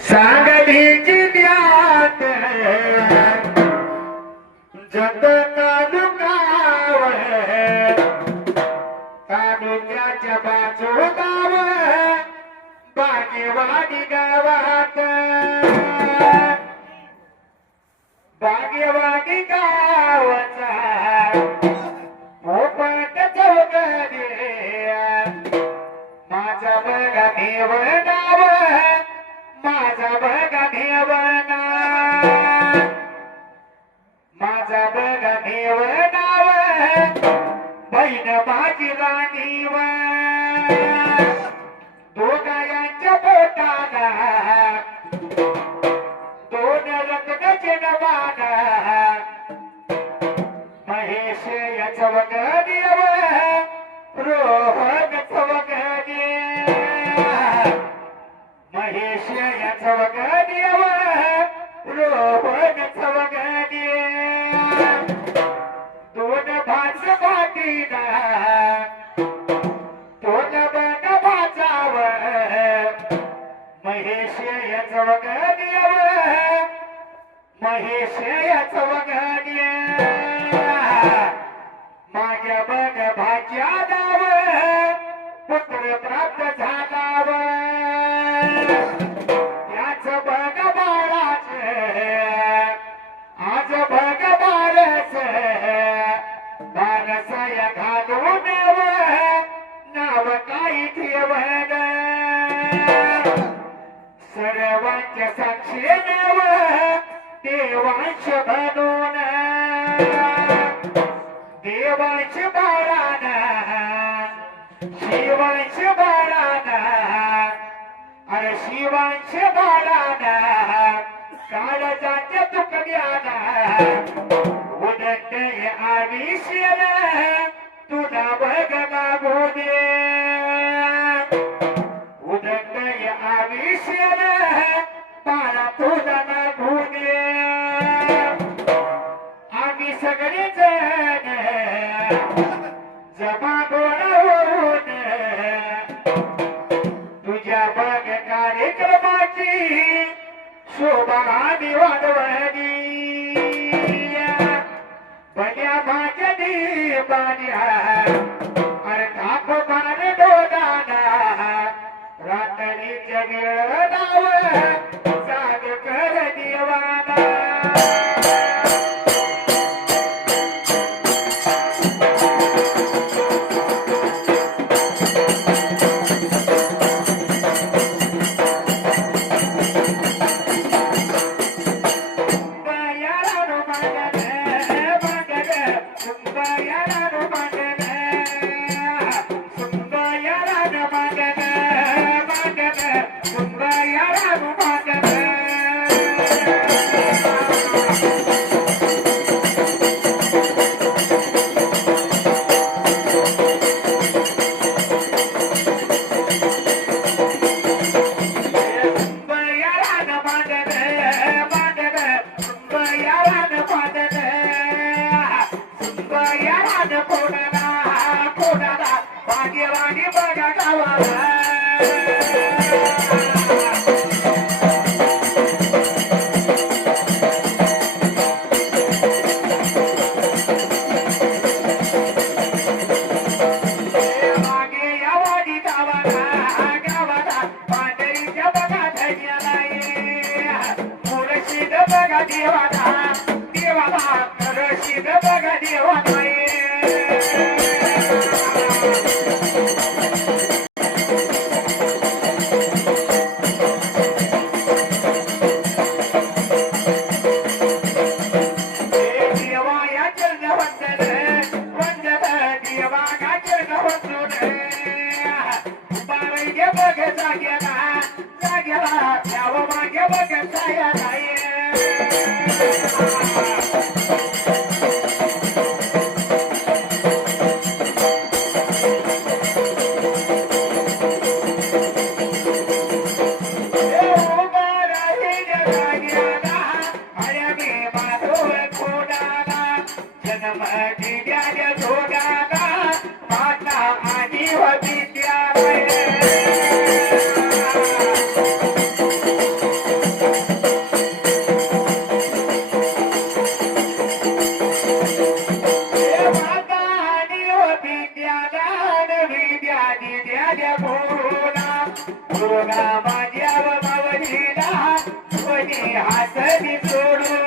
सांगलीची ध्यात जत तालुकाव तालुक्याच्या बाजू गाव बागेवाडी गावात बागेवाडी गावाचा पोपट चौघडे माझा बघा देवनाव माझा बघा देवना माझा बघा देवनाव बहीण माझी राणीव दोघांच्या पोटाला दोन रत्नाचे नवाना महेश याचं वगदेव रोहन वगदे महेश याचं वगदेव रोहन वगदे दोन भाच भाटीला दोन बन भाचाव महेश याचं वगदेव महेश याचं वगदे माझ्या बघ भाच्या दाव पुत्र प्राप्त झालाव याच बघ बाळाच आज बघ बारस बारसया घालून नाव काही ठेवण सर्वांच्या साक्षीनेव देवांश बनून देवांश बाळाना शिवांश बाळाना अरे शिवांश बाळाना काळजाच्या तुकड्याना उदंडय आविष्यन तुला बघ लागू दे उदंडय आविष्यन बाळा तुला लागू दे आम्ही सगळे जण जमा गोळा होऊन तुझ्या बघ कार्यक्रमाची शोभा आम्ही वाढवली बन्या माझ्या देवान्या अरे काप मार डोलाना रात्रीच्या वेळ नाव साग कर देवाना आदिवासी माझ्या मावलीला कोणी हात सोडून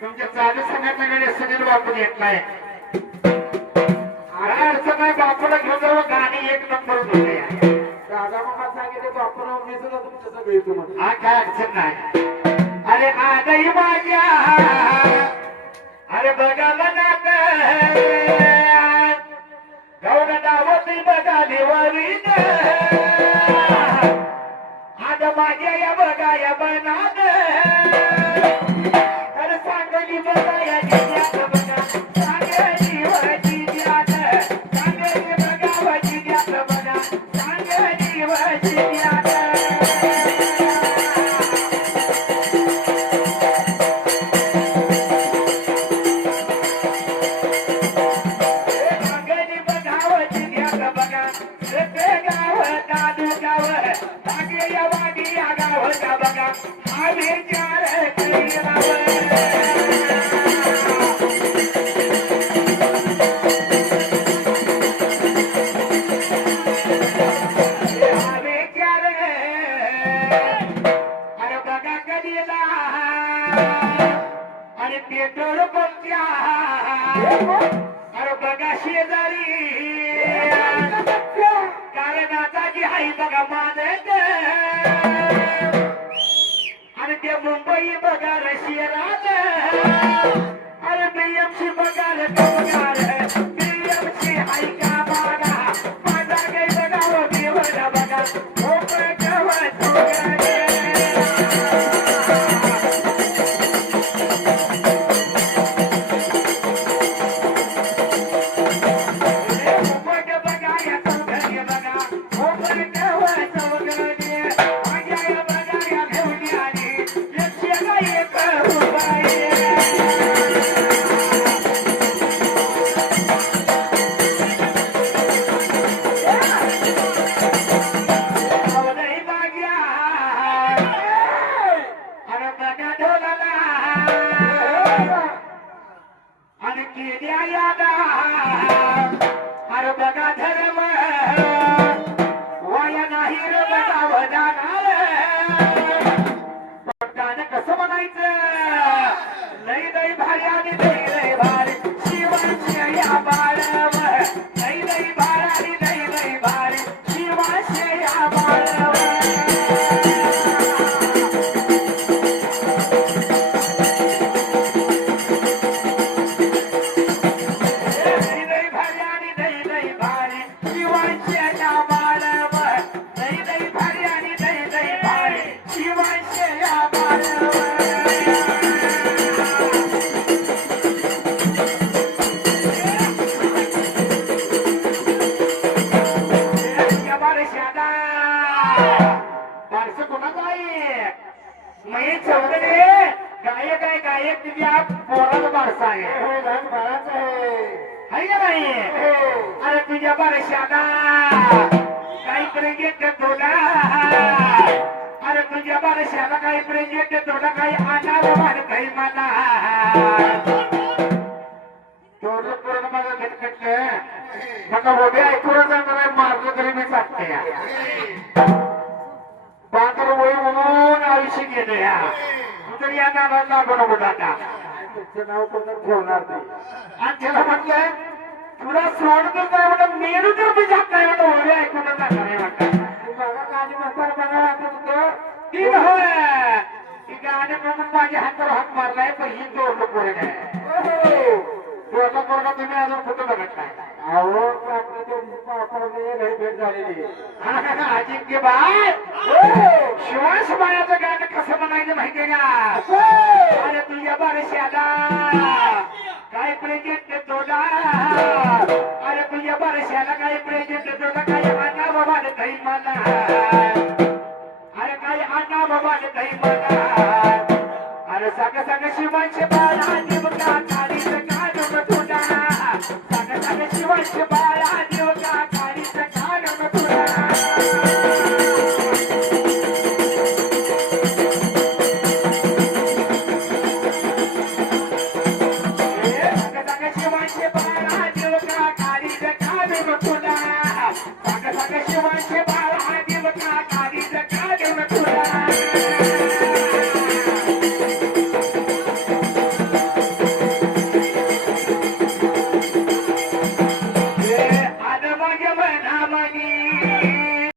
तुमच्या चालू संघटनेकडे सुनील बापू घेतलाय तुमचं सगळं येतो म्हणून. हा काय अडचण नाही. अरे आजही माझ्या अरे बघा मनात गौर दावती बघा दिवाळीत आज माझ्या या बघा या बनात अरे सांगली बघा या जिल्ह्यात बघा सांगली व जिल्ह्यात सांगली बघा व जिल्ह्यात बघा सांगली व जिल्ह्यात आणि पेट्रोल पंपच्या अरे बघा शेजारी कारणाचा जी आई बघा मानत आणि ते मुंबई बघा रशियात अरे बीएमसी बघा बीएमसी आई का माना माझा काही बघा देवला बघा अरे तुझ्या बारशाला काही प्रेजेंट तोडा अरे तुझ्या बारशाला काही प्रेजेंट तोडा काही आणावं काही मला तोडलं पूर्ण माझं खटखटलं मग उभे ऐकून जाणार मारलं तरी मी चालते बांधर वय म्हणून आयुष्य गेले तरी या नावाला लागू नको दादा तुमचं नाव कोण ठेवणार नाही. आणि त्याला म्हटलं तुला सोडतच नाही म्हणून मेरू तर मी जात नाही म्हणून उभे ऐकून जाणार नाही म्हटलं बघा गाणी म्हातार बघा वाटत होतं ती होय ती गाणी म्हणून माझ्या हातावर हात मारलाय पण ही जोडलं पोरग आहे जोडलं पोरगा तुम्ही अजून कुठं बघत नाही अहो आपलं ते आपल्याला घरी भेट झालेली अजिंक्य बाय शिवाश बायाचं गाणं कसं म्हणायचं माहितीये का अरे तुझ्या बारशाला काय प्रेजेंट तोडा अरे तुझ्या बारशाला काय प्रेजेंट तोडा काय आणा बाबा काही म्हणा अरे काय आणा बाबा काही म्हणा अरे सगळं सगळं शिवांचे बाळा देवका काळीचं काढून तोडा सगळं सगळं शिवांचे बाळा देवका काळीचं काढून तोडा शिवांचे बाळा